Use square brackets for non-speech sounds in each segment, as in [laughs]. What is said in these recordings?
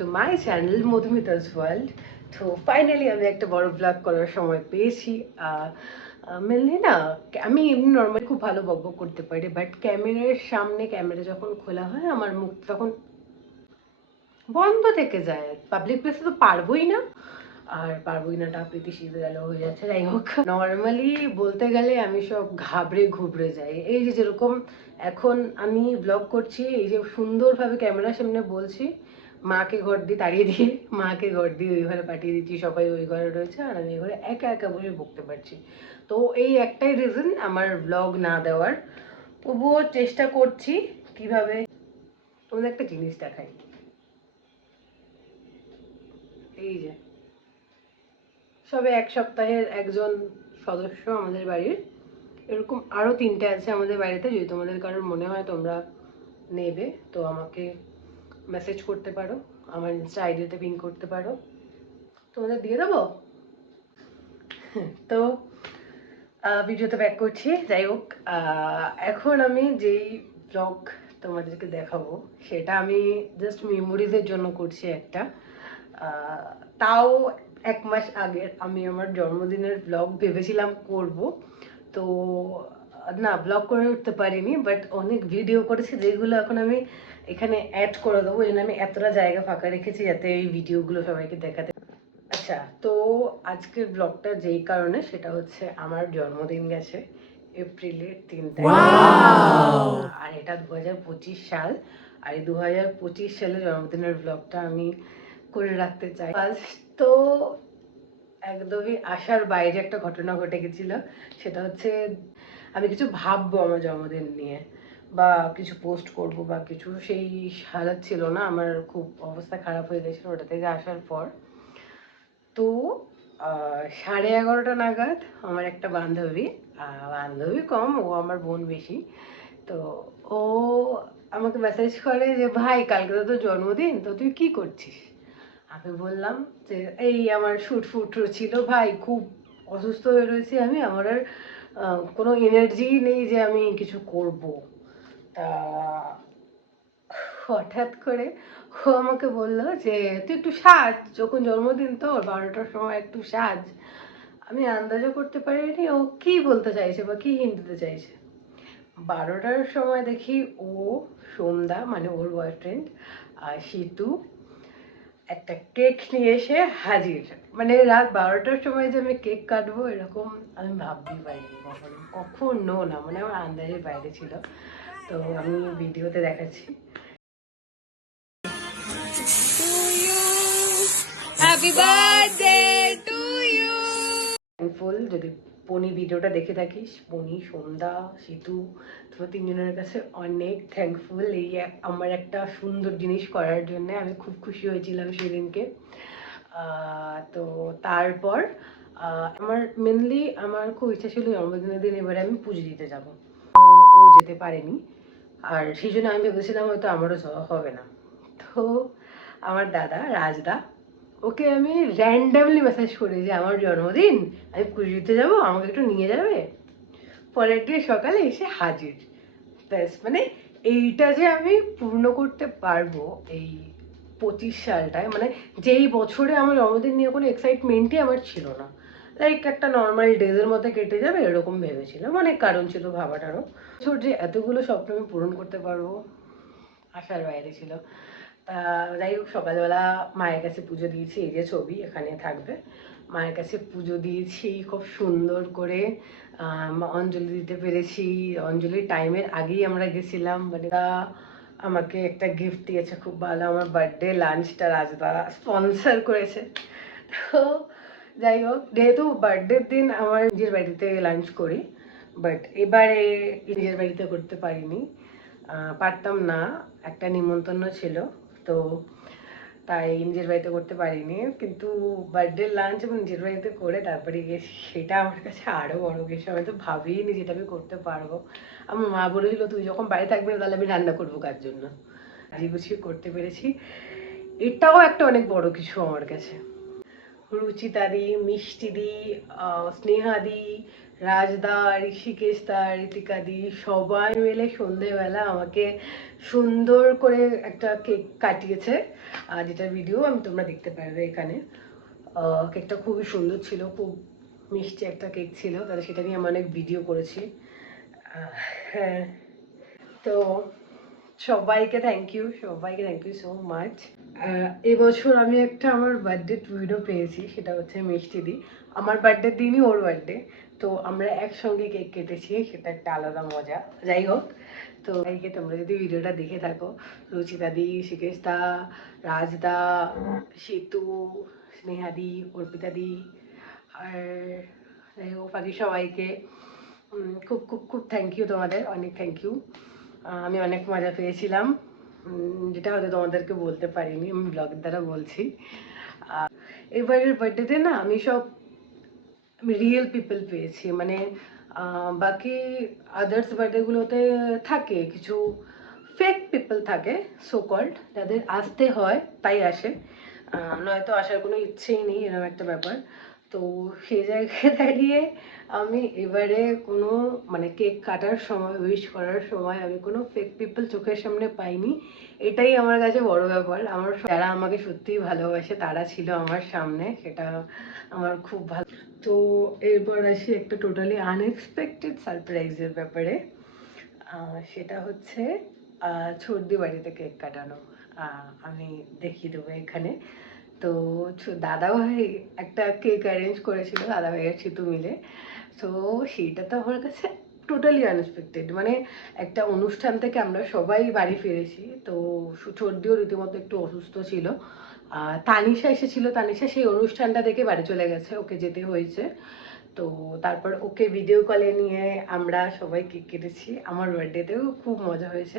To my channel Madhumita's world তো finally আমি একটা বড় ব্লগ করার সময় পেয়েছি। মেনলি না, আমি এমনি নর্মালি খুব ভালো বক করতে পারি বাট ক্যামেরার সামনে ক্যামেরা যখন খোলা হয়, আমার মুখ তখন বন্ধ থেকে যায়। পাবলিক প্লেসে তো পারবোই না। আর পারবোই নাটা প্রীতি শীত গেল হয়ে যাচ্ছে, যাই হোক। নর্মালি বলতে গেলে আমি সব ঘাবড়ে ঘুবড়ে যাই। এই যে যেরকম এখন আমি ব্লগ করছি, এই যে সুন্দরভাবে ক্যামেরার সামনে বলছি মাকে ঘর দিয়ে তাড়িয়ে দিয়ে মাকে ঘর দিয়ে ওই ঘরে পাঠিয়ে দিচ্ছি, সবাই ওই ঘরে রয়েছে আর আমি ঘরে একা একা বসে বকতে পারছি। তো এই একটাই রিজন আমার ব্লগ না দেওয়ার। তবুও চেষ্টা করছি কীভাবে তোমাদের একটা জিনিস দেখাই। এই যে, সবে এক সপ্তাহের একজন সদস্য আমাদের বাড়ির, এরকম আরও তিনটে আছে আমাদের বাড়িতে, যদি তোমাদের কারোর মনে হয় তোমরা নেবে, তো আমাকে মেসেজ করতে পারো, আমার ইনস্টা আইডিতে পিং করতে পারো। তোমাদের দিয়ে দেবো? [laughs] তো ভিডিওতে ব্যাক করছি। যাই হোক এখন আমি যেই ব্লগ তোমাদেরকে দেখাবো, সেটা আমি জাস্ট মেমোরিজের জন্য করছি একটা। তাও এক মাস আগের আমি আমার জন্মদিনের ব্লগ ভেবেছিলাম করব। তো না ব্লগ করে উঠতে পারিনি বাট অনেক ভিডিও করেছি যেগুলো এখন আমি এখানে অ্যাড করে দেবো। এই আমি এতটা জায়গা ফাঁকা রেখেছি যাতে এই ভিডিওগুলো সবাইকে দেখাতে। আচ্ছা তো আজকের ব্লগটা যেই কারণে সেটা হচ্ছে আমার জন্মদিন গেছে এপ্রিলের তিন তারিখ। আর এটা দু হাজার পঁচিশ সাল আর এই দু হাজার পঁচিশ সালে জন্মদিনের ব্লগটা আমি করে রাখতে চাই। তো একদমই আশার বাইরে একটা ঘটনা ঘটে গেছিল সেটা হচ্ছে আমি কিছু ভাববো আমার জন্মদিন নিয়ে, বা কিছু পোস্ট করব বা কিছু, সেই হালাত ছিল না, আমার খুব অবস্থা খারাপ হয়ে গেছিল ওটা থেকে আসার পর। তো সাড়ে এগারোটা নাগাদ আমার একটা বান্ধবী বান্ধবী কম, ও আমার বোন বেশি, তো ও আমাকে মেসেজ করে যে, ভাই, কালকে তো তোর জন্মদিন, তো তুই কি করছিস? আমি বললাম যে, এই আমার শুট ফুট ছিল, ভাই, খুব অসুস্থ হয়ে রয়েছি আমি, আমার আর কোনো এনার্জি নেই যে আমি কিছু করব। তা হঠাৎ করে ও আমাকে বলল যে, তুই একটু সাজ, যখন জন্মদিন তোর, বারোটার সময় একটু সাজ। আমি আন্দাজও করতে পারিনি, ও কি বলতে চাইছে বা কি হিন্ট দিতে চাইছে। বারোটার সময় দেখি ও, সন্ধ্যা মানে ওর বয়ফ্রেন্ড আর সিতু একটা কেক নিয়ে এসে হাজির মানে রাত বারোটার সময় যে আমি কেক কাটবো এরকম আমি ভাবতেই পারিনি কখনো। কখনো না মানে আমার আন্দাজের বাইরে ছিল। তো আমি ভিডিওতে দেখাচ্ছি। You. থ্যাঙ্কফুল যদি পনি ভিডিওটা দেখে থাকিস। পনি সন্ধ্যা, সিতু তোমার তিনজনের কাছে অনেক থ্যাঙ্কফুল এই আমার একটা সুন্দর জিনিস করার জন্য। আমি খুব খুশি হয়েছিলাম সেদিনকে। তো তারপর আমার মেনলি আমার খুব ইচ্ছা ছিল জন্মদিনের দিন এবারে আমি পুজো দিতে যাব। ও যেতে পারেনি। আর সেই জন্য আমি ভেবেছিলাম হয়তো আমারও হবে না। তো আমার দাদা, রাজদা ওকে আমি র্যান্ডামলি মেসেজ করি যে, আমার জন্মদিন, আমি পুজো দিতে যাব, আমাকে একটু নিয়ে যাবে? পরের দিন সকালে এসে হাজির। ব্যাস মানে এইটা যে আমি পূর্ণ করতে পারব এই পঁচিশ সালটায় মানে যেই বছরে আমার জন্মদিন নিয়ে কোনো এক্সাইটমেন্টই আমার ছিল না। লাইক একটা নর্মাল ডেজের মধ্যে কেটে যাবে, এরকম ভেবেছিলাম। অনেক কারণ ছিল ভাবাটারও বছর যে এতগুলো স্বপ্ন আমি পূরণ করতে পারব, আশার বাইরে ছিল। যাই হোক, সকালবেলা মায়ের কাছে পুজো দিয়েছি, এই যে ছবি এখানে থাকবে। মায়ের কাছে পুজো দিয়েছি, খুব সুন্দর করে। অঞ্জলি দিতে পেরেছি। অঞ্জলির টাইমের আগেই আমরা গেছিলাম মানে আমাকে একটা গিফট দিয়েছে, খুব ভালো। আমার বার্থডে লাঞ্চটা রাজদা স্পন্সর করেছে। তো যাই হোক, যেহেতু বার্থডের দিন আমার নিজের বাড়িতে লাঞ্চ করি বাট এবারে নিজের বাড়িতে করতে পারিনি। পারতাম না, একটা নিমন্ত্রণ ছিল। তো তাই নিজের বাড়িতে করতে পারিনি। কিন্তু বার্থডে লাঞ্চ আমি নিজের বাড়িতে করে তারপরে গেছি সেটা আমার কাছে আরও বড় কিছু। আমি তো ভাবিনি যেটা আমি করতে পারব। আমার মা বলেছিল, তুই যখন বাড়ি থাকবি তাহলে আমি রান্না করব কার জন্য? আজি গুছিয়ে করতে পেরেছি। এটাও একটা অনেক বড় কিছু আমার কাছে। রুচিতাদি মিষ্টিদি স্নেহাদি রাজদা ঋষিকেশ দা ঋতিকাদি সবাই মিলে সন্ধেবেলা আমাকে সুন্দর করে একটা কেক কাটিয়েছে। আর যেটা ভিডিও আমি তোমরা দেখতে পারবে এখানে। কেকটা খুবই সুন্দর ছিল, খুব মিষ্টি একটা কেক ছিল, তাহলে সেটা নিয়ে আমি অনেক ভিডিও করেছি। হ্যাঁ। তো সবাইকে থ্যাংক ইউ সবাইকে থ্যাংক ইউ সো মাচ এবছর আমি একটা আমার বার্থডে টুইটও পেয়েছি, সেটা হচ্ছে মিষ্টি দি। আমার বার্থডে দিনই ওর বার্থডে তো আমরা একসঙ্গে কেক কেটেছি, সেটা একটা আলাদা মজা। যাই হোক, তো এইকে তোমরা যদি ভিডিওটা দেখে থাকো, রুচিতা দি শিকেশ দা রাজদা, সেতু স্নেহাদি অর্পিতা দি, আর যাই হোক, বাকি সবাইকে খুব খুব খুব থ্যাংক ইউ তোমাদের, অনেক থ্যাংক ইউ আমি অনেক মজা পেয়েছিলাম। যেটা হয়তো তোমাদেরকে বলতে পারিনি, আমি ব্লগের দ্বারা বলছি। এবারের বার্থডেতে না, আমি সব রিয়েল পিপল পেয়েছি। মানে বাকি আদার্স বার্থডেগুলোতে থাকে, কিছু ফেক পিপল থাকে সো কল্ড যাদের আসতে হয়, তাই আসে। নয়তো আসার কোনো ইচ্ছেই নেই এরকম একটা ব্যাপার। তো সেই জায়গায় দাঁড়িয়ে আমি এবারে কোনো মানে কেক কাটার সময় উইশ করার সময় আমি কোনো ফেক পিপল চোখের সামনে পাইনি। এটাই আমার কাছে বড় ব্যাপার। আমার যারা আমাকে সত্যিই ভালোবাসে, তারা ছিল আমার সামনে। সেটা আমার খুব ভালো। তো এরপর আসি একটা টোটালি আনএক্সপেক্টেড সারপ্রাইজের ব্যাপারে। সেটা হচ্ছে ছর্দি বাড়িতে কেক কাটানো। আমি দেখিয়ে দেবো এখানে। তো দাদাভাই একটা কেক অ্যারেঞ্জ করেছিল, দাদাভাই আর সিতু মিলে। তো সেইটা তো আমার কাছে টোটালি আনএক্সপেক্টেড মানে একটা অনুষ্ঠান থেকে আমরা সবাই বাড়ি ফিরেছি, তো সর্দিও রীতিমতো একটু অসুস্থ ছিল। আর তানিশা এসেছিল, তানিশা সেই অনুষ্ঠানটা দেখে বাড়ি চলে গেছে, ওকে যেতে হয়েছে। তো তারপর ওকে ভিডিও কলে নিয়ে আমরা সবাই কেক কেটেছি। আমার বার্থডেতেও খুব মজা হয়েছে।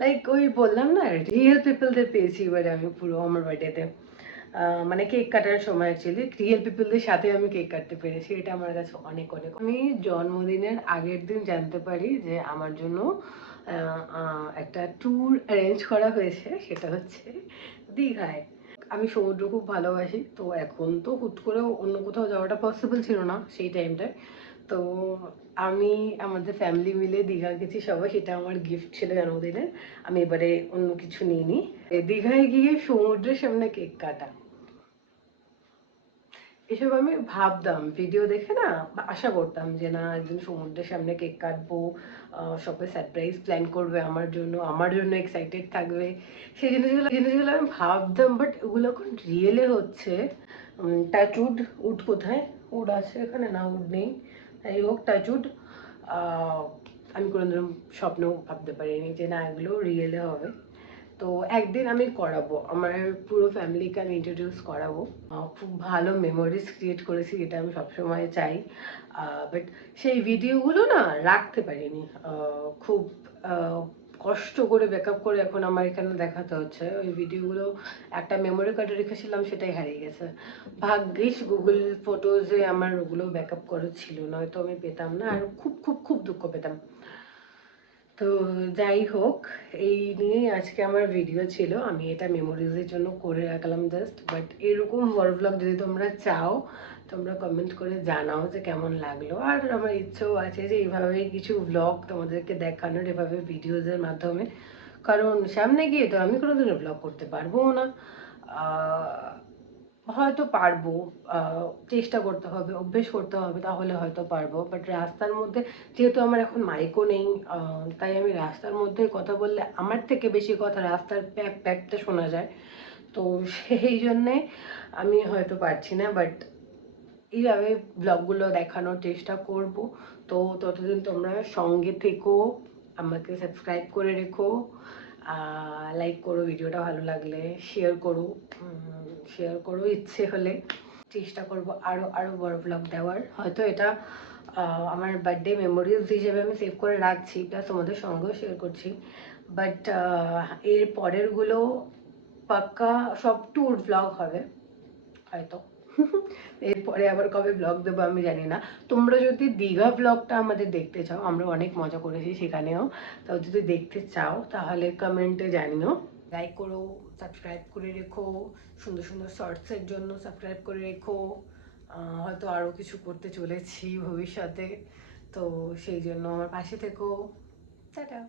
লাইক ওই বললাম না রিয়েল পিপলদের পেয়েছি এবারে আমি পুরো আমার বার্থডেতে মানে কেক কাটার সময় অ্যাকচুয়ালি রিয়েল পিপলদের সাথে আমি কেক কাটতে পেরেছি। এটা আমার কাছে অনেক অনেক। আমি জন্মদিনের আগের দিন জানতে পারি যে আমার জন্য একটা ট্যুর অ্যারেঞ্জ করা হয়েছে। সেটা হচ্ছে দীঘায়। আমি সমুদ্র খুব ভালোবাসি, তো এখন তো হুট করে অন্য কোথাও যাওয়াটা পসিবল ছিল না সেই টাইমটায় তো আমি, আমাদের ফ্যামিলি মিলে দীঘা গেছি সবাই। সেটা আমার গিফট ছিল জন্মদিনের। আমি এবারে অন্য কিছু নিইনি। দীঘায় গিয়ে সমুদ্রের সামনে কেক কাটা। এসব আমি ভাবতাম ভিডিও দেখে না আশা করতাম যে না, একদিন সমুদ্রের সামনে কেক কাটবো সবাই সারপ্রাইজ প্ল্যান করবে আমার জন্য আমার জন্য এক্সাইটেড থাকবে। সেই জিনিসগুলো জিনিসগুলো আমি ভাবতাম বাট ওগুলো এখন রিয়েলে হচ্ছে। টাচউড উড কোথায়? উড আছে এখানে, না উড নেই। যাই হোক টাচউড আমি কোনোদিন স্বপ্নেও ভাবতে পারিনি যে না এগুলো রিয়েলে হবে। তো একদিন আমি করাবো, আমার পুরো ফ্যামিলিকে আমি ইন্ট্রোডিউস করাবো। খুব ভালো মেমোরিজ ক্রিয়েট করেছি, এটা আমি সবসময় চাই। বাট সেই ভিডিওগুলো না রাখতে পারিনি। খুব কষ্ট করে ব্যাকআপ করে এখন আমার এখানে দেখাতে হচ্ছে। ওই ভিডিওগুলো একটা মেমোরি কার্ডে রেখেছিলাম, সেটাই হারিয়ে গেছে। ভাগ্যিস গুগল ফটোজে আমার ওগুলো ব্যাকআপ করা ছিল, নয়তো আমি পেতাম না। আর খুব খুব খুব দুঃখ পেতাম। তো যাই হোক, এই নিয়েই আজকে আমার ভিডিও ছিল। আমি এটা মেমোরিজের জন্য করে রাখলাম জাস্ট বাট এরকম বড় ব্লগ যদি তোমরা চাও, তোমরা কমেন্ট করে জানাও যে কেমন লাগল। আর আমার ইচ্ছেও আছে যে এইভাবে কিছু ব্লগ তোমাদেরকে দেখানোর, এভাবে ভিডিওজের মাধ্যমে। কারণ সামনে গিয়ে তো আমি কোনোদিনও ব্লগ করতে পারব না। হয়তো পারব চেষ্টা করতে হবে, অভ্যেস করতে হবে, তাহলে হয়তো পারব। বাট রাস্তার মধ্যে, যেহেতু আমার এখন মাইকও নেই তাই আমি রাস্তার মধ্যে কথা বললে আমার থেকে বেশি কথা রাস্তার প্যাক প্যাকটা শোনা যায়। তো সেই জন্যে আমি হয়তো পারছি না বাট এইভাবে ব্লগগুলো দেখানোর চেষ্টা করব। তো ততদিন তোমরা সঙ্গে থেকো, আমাকে সাবস্ক্রাইব করে রেখো। লাইক করো, ভিডিওটা ভালো লাগলে শেয়ার করো শেয়ার করো, ইচ্ছে হলে। চেষ্টা করব আরও আরও বড় ব্লগ দেওয়ার। হয়তো এটা আমার বার্থডে মেমোরিজ হিসেবে আমি সেভ করে রাখছি প্লাস তোমাদের সঙ্গেও শেয়ার করছি। বাট এর পরেরগুলো পাক্কা সব ট্যুর ব্লগ হবে, হয়তো। [laughs] এরপরে আবার কবে ব্লগ দেবো আমি জানি না। তোমরা যদি দীঘা ব্লগটা আমাদের দেখতে চাও, আমরা অনেক মজা করেছি সেখানেও। তাও যদি দেখতে চাও, তাহলে কমেন্টে জানিও। লাইক করো সাবস্ক্রাইব করে রেখো, সুন্দর সুন্দর শর্টসের জন্য সাবস্ক্রাইব করে রেখো। হয়তো আরও কিছু করতে চলেছি ভবিষ্যতে। তো সেই জন্য আমার পাশে থেকো। টাটা।